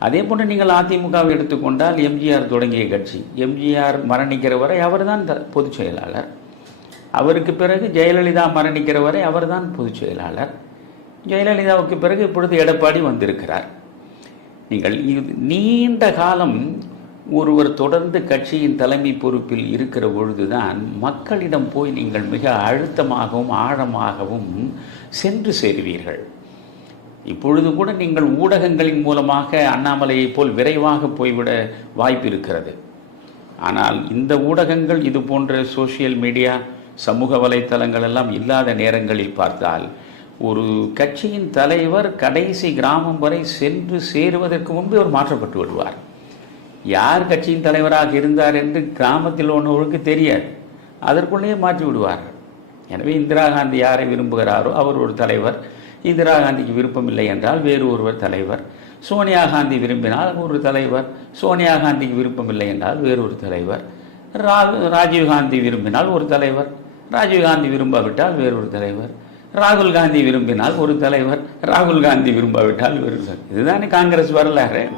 அதே போன்று நீங்கள் அதிமுகவை எடுத்துக்கொண்டால் எம்ஜிஆர் தொடங்கிய கட்சி. எம்ஜிஆர் மரணிக்கிற வரை அவர்தான் த- பொதுச் செயலாளர். அவருக்கு பிறகு ஜெயலலிதா மரணிக்கிற வரை அவர்தான் பொதுச் செயலாளர். ஜெயலலிதாவுக்கு பிறகு இப்பொழுது எடப்பாடி வந்திருக்கிறார். நீங்கள் இது நீண்ட காலம் ஒருவர் தொடர்ந்து கட்சியின் தலைமை பொறுப்பில் இருக்கிற பொழுதுதான் மக்களிடம் போய் நீங்கள் மிக அழுத்தமாகவும் ஆழமாகவும் சென்று சேருவீர்கள். இப்பொழுது கூட நீங்கள் ஊடகங்களின் மூலமாக அண்ணாமலையைப் போல் விரைவாக போய்விட வாய்ப்பு இருக்கிறது ஆனால் இந்த ஊடகங்கள் இது போன்ற சோஷியல் மீடியா சமூக வலைத்தளங்கள் எல்லாம் இல்லாத நேரங்களில் பார்த்தால் ஒரு கட்சியின் தலைவர் கடைசி கிராமம் வரை சென்று சேருவதற்கு முன்பே அவர் மாற்றப்பட்டு விடுவார். யார் கட்சியின் தலைவராக இருந்தார் என்று கிராமத்தில் ஒன்றவருக்கு தெரியாது. அதற்குள்ளேயே மாற்றி விடுவார்கள். எனவே இந்திரா காந்தி யாரை விரும்புகிறாரோ அவர் ஒரு தலைவர் இந்திரா காந்திக்கு விருப்பம் இல்லை என்றால் வேறு ஒருவர் தலைவர். சோனியா காந்தி விரும்பினால் ஒரு தலைவர். சோனியா காந்திக்கு விருப்பம் இல்லை என்றால் வேறு ஒரு தலைவர். ரா ராஜீவ் காந்தி விரும்பினால் ஒரு தலைவர். ராஜீவ் காந்தி விரும்பாவிட்டால் வேறொரு தலைவர். ராகுல் காந்தி விரும்பினால் ஒரு தலைவர். ராகுல் காந்தி விரும்பாவிட்டால் வேறு இதுதானே காங்கிரஸ் வரலாறு?